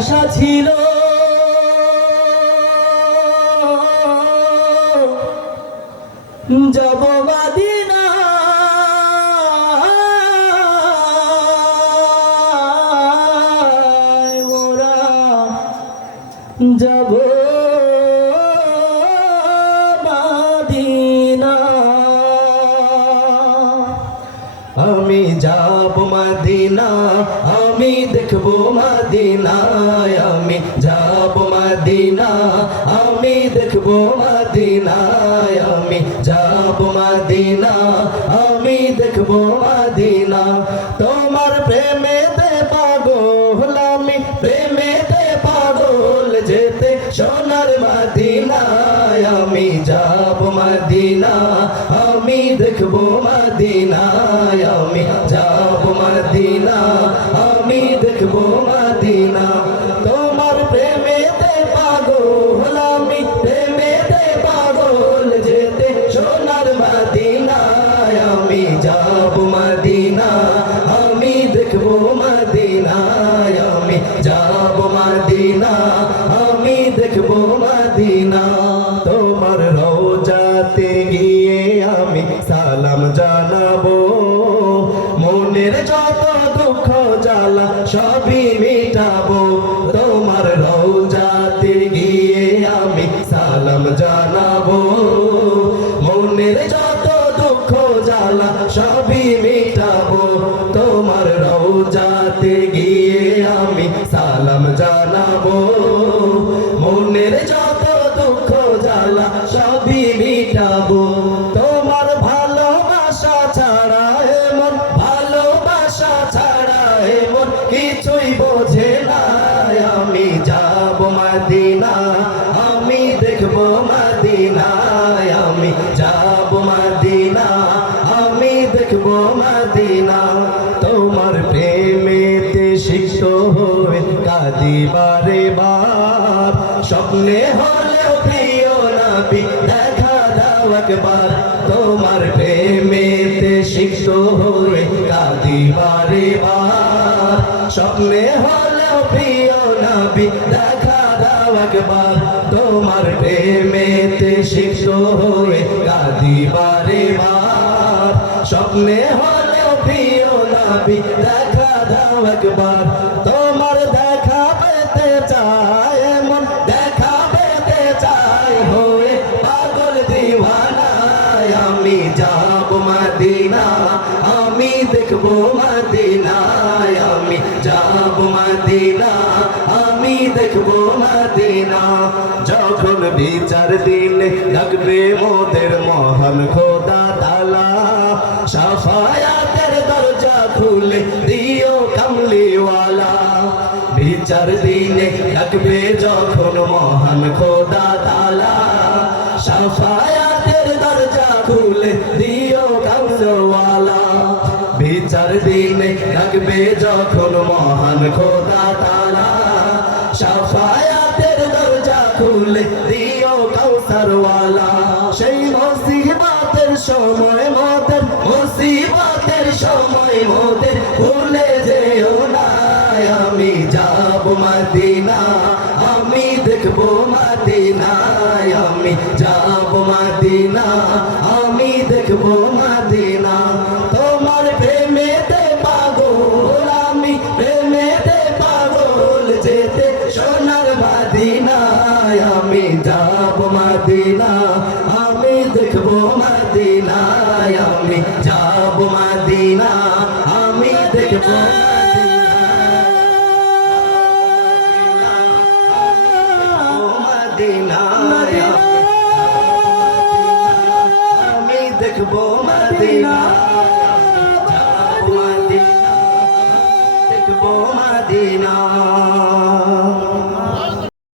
আশা ছিল যাব মদিনা মোরা যাব মদিনা আমি যাব মদিনা আমি দেখব মদিনা আমি যাব মদিনা আমি দেখব মদিনা আমি যাব মদিনা আমি দেখব মদিনা তোমার প্রেমেতে পাগল আমি প্রেমেতে পাগল যেতে সোনার মদিনা আমি যাব মদিনা আমি দেখব মদিনা আমি যাব মদিনা আমি দেখব মদিনা তোমার প্রেমেতে পাগল আমি প্রেমেতে পাগল যেতে সোনার মদিনা আমি যাব মদিনা আমি দেখব মদিনা আমি যাব মদিনা আমি দেখব মদিনা তোমার রওজাতে গিয়ে আমি সালাম জানাবো মনের যত দুঃখ জ্বালা সবই মিটাবো তোমার রওজাতে গিয়ে আমি সালাম জানাবো মনের যত দুঃখ জ্বালা সবই মিটাবো তোমার রওজাতে গিয়ে আমি সালাম জানাবো মনের যত দুঃখ জ্বালা সবই মিটাবো তোমার ভালোবাসা ছাড়া এমন ভালোবাসা ছাড়া এমন কিছুই বোঝে না আমি যাব মদিনা আমি দেখব মদিনা আমি যাব মদিনা আমি দেখব মদিনা তোমার প্রেমেতে সিক্ত হয়ে কাঁদি বারে বার স্বপ্নে হলেও প্রিয় নবী দেখা দাও একবার তোমার প্রেমেতে সিক্ত হয়ে কাঁদি বারে বার স্বপ্নে হলেও প্রিয় নবী দেখা দাও একবার তোমার প্রেমেতে সিক্ত হয়ে কাঁদি বারে বার স্বপ্নে হলেও প্রিয় নবী দেখা দাও একবার তোমার দেখা পেতে চাই এমন দেখা পেতে চাই হয়ে পাগল দিওয়ানা আমি যাব মদিনা আমি দেখব মদিনা আমি যাব মদিনা আমি দেখব মদিনা যখন বিচার দিন ডাকবে মোদের মহান খোদা তাআলা শাফায়াতের দরজা খুলে দিও কামলিওয়ালা বিচার দিনে ডাকবে যখন মহান খোদা তাআলা শাফায়াতের দরজা খুলে দিও কামলিওয়ালা বিচার দিনে ডাকবে যখন মহান খোদা তাআলা শাফায়াতের দরজা খুলে দিও কাউসারওয়ালা সেই মুসিবতের সময় মোদের মুসিবতের সময় মোদের ভুলে যেও না আমি যাব মদিনা আমি দেখব মদিনা আমি যাব মদিনা আমি দেখব মদিনা তোমার প্রেমেতে পাগল আমি প্রেমেতে পাগল যেতে সোনার মদিনা আমি যাব মদিনা আমি দেখব মদিনা আমি যাব মদিনা আমি দেখব মদিনা আমি দেখব মদিনা যাব মদিনা দেখব মদিনা